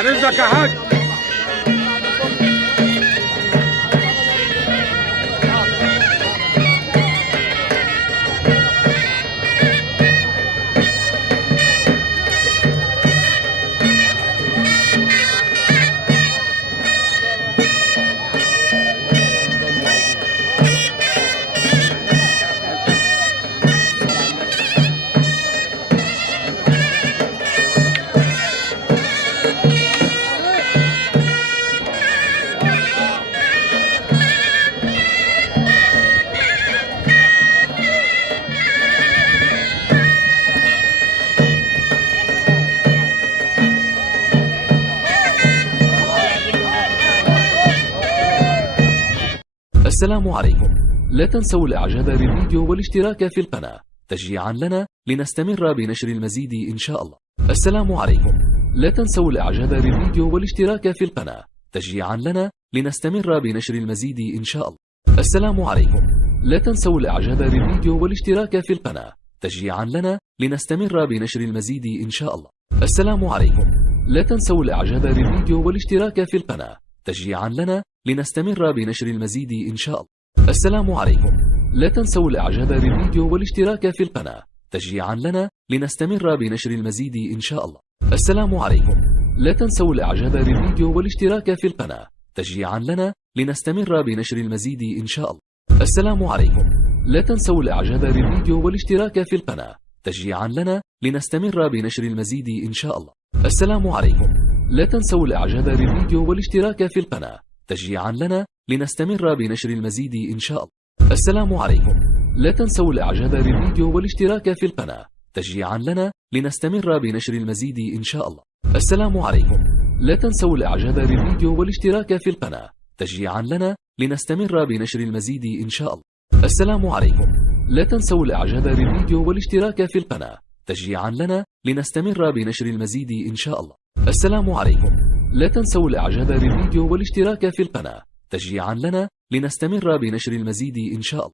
عن اذنك يا حاج. السلام عليكم. لا تنسوا الاعجاب بالفيديو والاشتراك في القناة تشجيعا لنا لنستمر بنشر المزيد ان شاء الله. السلام عليكم. لا تنسوا الاعجاب بالفيديو والاشتراك في القناة تشجيعا لنا لنستمر بنشر المزيد ان شاء الله. السلام عليكم. لا تنسوا الاعجاب بالفيديو والاشتراك في القناة تشجيعا لنا لنستمر بنشر المزيد ان شاء الله. السلام عليكم. لا تنسوا الاعجاب بالفيديو والاشتراك في القناة تشجيعا لنا لنستمر بنشر المزيد إن شاء الله. السلام عليكم. لا تنسوا الإعجاب بالفيديو والاشتراك في القناة تشجيعا لنا لنستمر بنشر المزيد إن شاء الله. السلام عليكم. لا تنسوا الإعجاب بالفيديو والاشتراك في القناة تشجيعا لنا لنستمر بنشر المزيد إن شاء الله. السلام عليكم. لا تنسوا الإعجاب بالفيديو والاشتراك في القناة تشجيعا لنا لنستمر بنشر المزيد إن شاء الله. السلام عليكم. لا تنسوا الإعجاب بالفيديو والاشتراك في القناة تشجيعا لنا لنستمر بنشر المزيد إن شاء الله. السلام عليكم. لا تنسوا الإعجاب بالفيديو والاشتراك في القناة تشجيعا لنا لنستمر بنشر المزيد إن شاء الله. السلام عليكم. لا تنسوا الإعجاب بالفيديو والاشتراك في القناة تشجيعا لنا لنستمر بنشر المزيد إن شاء الله. السلام عليكم. لا تنسوا الإعجاب بالفيديو والاشتراك في القناة تشجيعا لنا لنستمر بنشر المزيد إن شاء الله. السلام عليكم. لا تنسوا الإعجاب بالفيديو والاشتراك في القناة تشجيعا لنا لنستمر بنشر المزيد إن شاء الله.